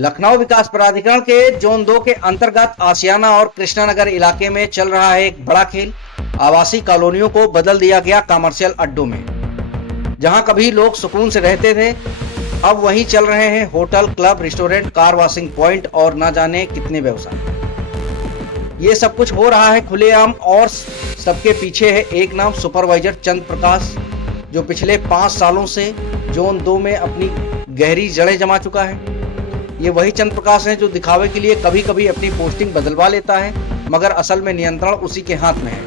लखनऊ विकास प्राधिकरण के जोन 2 के अंतर्गत आशियाना और कृष्णानगर इलाके में चल रहा है एक बड़ा खेल। आवासीय कॉलोनियों को बदल दिया गया कमर्शियल अड्डों में। जहां कभी लोग सुकून से रहते थे, अब वहीं चल रहे हैं hotel, club, restaurant, car washing point और न जाने कितने व्यवसाय। ये सब कुछ हो रहा है खुलेआम और सबके पीछे है एक नाम, सुपरवाइजर चंद्र प्रकाश, जो पिछले 5 सालों से जोन 2 में अपनी गहरी जड़ें जमा चुका है। ये वही चंद्र प्रकाश हैं जो दिखावे के लिए कभी कभी अपनी पोस्टिंग बदलवा लेता है, मगर असल में नियंत्रण उसी के हाथ में है।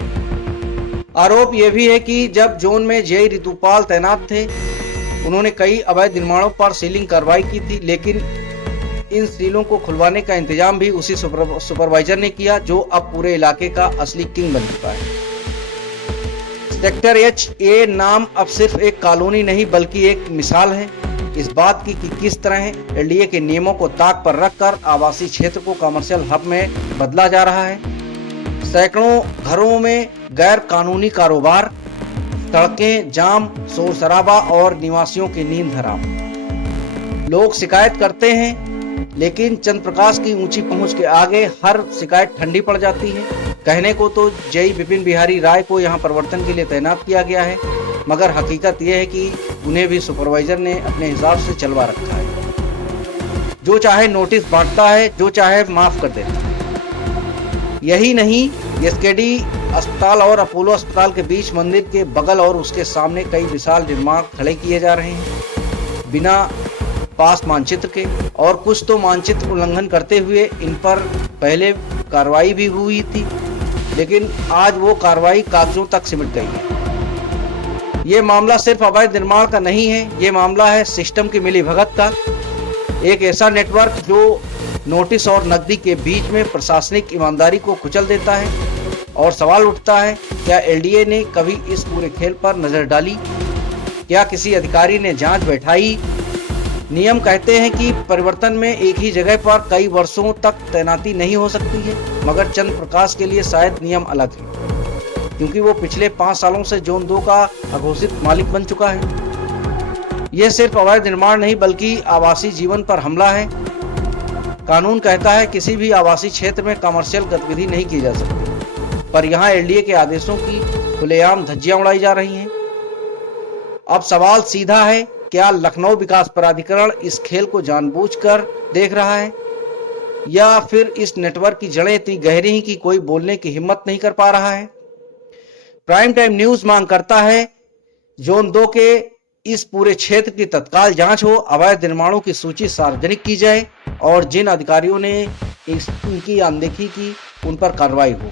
आरोप यह भी है कि जब जोन में जेई ऋतुपाल तैनात थे, उन्होंने कई अवैध निर्माणों पर सीलिंग कार्रवाई की थी, लेकिन इन सीलों को खुलवाने का इंतजाम भी उसी सुपरवाइजर ने किया, जो अब पूरे इलाके का असली किंग बन चुका है। सेक्टर एच ए नाम अब सिर्फ एक कॉलोनी नहीं बल्कि एक मिसाल है इस बात की कि किस तरह एलडीए के नियमों को ताक पर रखकर आवासीय क्षेत्र को कमर्शियल हब में बदला जा रहा है। सैकड़ों घरों में गैर कानूनी कारोबार, सड़कें जाम, शोर शराबा और निवासियों की नींद हराम। लोग शिकायत करते हैं, लेकिन चंद्र प्रकाश की ऊंची पहुंच के आगे हर शिकायत ठंडी पड़ जाती है। कहने को तो जेई विपिन बिहारी राय को यहां परिवर्तन के लिए तैनात किया गया है, मगर हकीकत यह है कि उन्हें भी सुपरवाइजर ने अपने हिसाब से चलवा रखा है। जो चाहे नोटिस बांटता है, जो चाहे माफ कर देता है। यही नहीं, एसकेडी अस्पताल और अपोलो अस्पताल के बीच मंदिर के बगल और उसके सामने कई विशाल निर्माण खड़े किए जा रहे हैं बिना पास मानचित्र के, और कुछ तो मानचित्र उल्लंघन करते हुए इन पर पहले कार्रवाई भी हुई थी, लेकिन आज वो कार्रवाई कागजों तक सिमट गई है। ये मामला सिर्फ अवैध निर्माण का नहीं है, ये मामला है सिस्टम की मिलीभगत का। एक ऐसा नेटवर्क जो नोटिस और नकदी के बीच में प्रशासनिक ईमानदारी को कुचल देता है। और सवाल उठता है, क्या एलडीए ने कभी इस पूरे खेल पर नजर डाली? क्या किसी अधिकारी ने जांच बैठाई? नियम कहते हैं कि परिवर्तन में एक ही जगह पर कई वर्षों तक तैनाती नहीं हो सकती है, मगर चंद्र प्रकाश के लिए शायद नियम अलग है, क्योंकि वो पिछले 5 सालों से जोन 2 का अघोषित मालिक बन चुका है। यह सिर्फ अवैध निर्माण नहीं बल्कि आवासीय जीवन पर हमला है। कानून कहता है किसी भी आवासीय क्षेत्र में कमर्शियल गतिविधि नहीं की जा सकती, पर यहाँ एलडीए के आदेशों की खुलेआम धज्जियां उड़ाई जा रही हैं। अब सवाल सीधा है, क्या लखनऊ विकास प्राधिकरण इस खेल को जानबूझकर देख रहा है, या फिर इस नेटवर्क की जड़ें इतनी गहरी हैं कि कोई बोलने की हिम्मत नहीं कर पा रहा है? प्राइम टाइम न्यूज मांग करता है जोन 2 के इस पूरे क्षेत्र की तत्काल जांच हो, अवैध निर्माणों की सूची सार्वजनिक की जाए और जिन अधिकारियों ने इनकी अनदेखी की उन पर कार्रवाई हो।